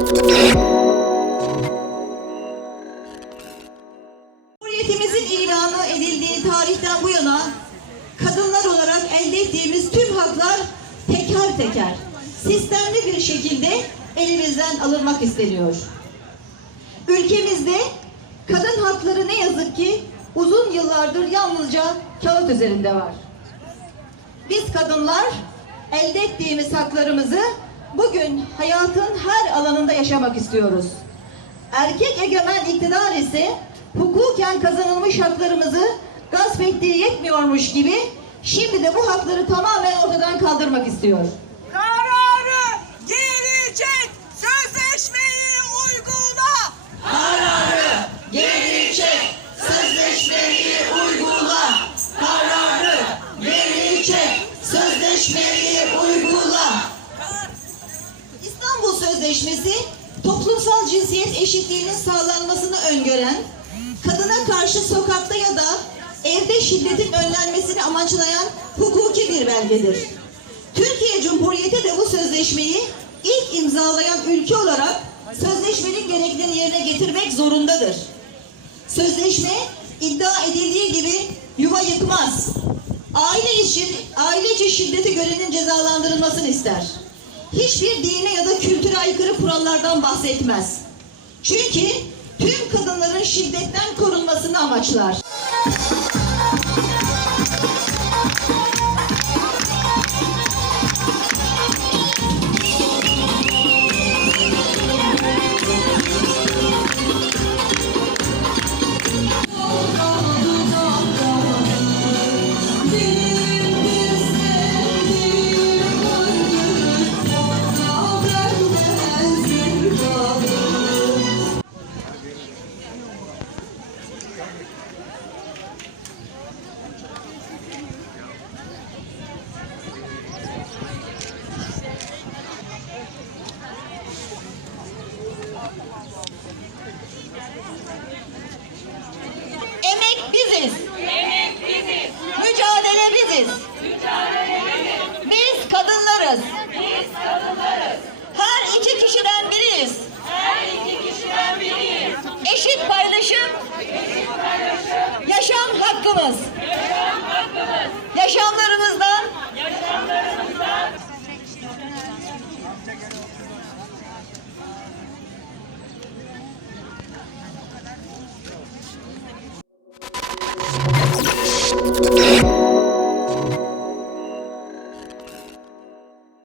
Cumhuriyetimizin ilanı edildiği tarihten bu yana kadınlar olarak elde ettiğimiz tüm haklar teker teker sistemli bir şekilde elimizden alınmak isteniyor. Ülkemizde kadın hakları ne yazık ki uzun yıllardır yalnızca kağıt üzerinde var. Biz kadınlar elde ettiğimiz haklarımızı bugün hayatın her alanında yaşamak istiyoruz. Erkek egemen iktidar ise hukuken kazanılmış haklarımızı gasp ettiği yetmiyormuş gibi şimdi de bu hakları tamamen ortadan kaldırmak istiyor. Kararı geri çek, sözleşmeyi uygula. Kararı geri çek, sözleşmeyi uygula. Kararı geri çek, sözleşmeyi uygula. İstanbul Sözleşmesi toplumsal cinsiyet eşitliğinin sağlanmasını öngören, kadına karşı sokakta ya da evde şiddetin önlenmesini amaçlayan hukuki bir belgedir. Türkiye Cumhuriyeti de bu sözleşmeyi ilk imzalayan ülke olarak sözleşmenin gereklerini yerine getirmek zorundadır. Sözleşme iddia edildiği gibi yuva yıkmaz. Aile için ailece şiddeti görenin cezalandırılmasını ister. Hiçbir dine ya da kültüre aykırı kurallardan bahsetmez. Çünkü tüm kadınların şiddetten korunmasını amaçlar. kimiz? Biz kadınlarız. Biz kadınlarız. Her iki kişiden biriyiz. Her iki kişiden biriyiz. Eşit paylaşım. Eşit paylaşım. Yaşam hakkımız. Yaşam hakkımız. Yaşamlarımızdan. Yaşamlarımızdan. Yeah.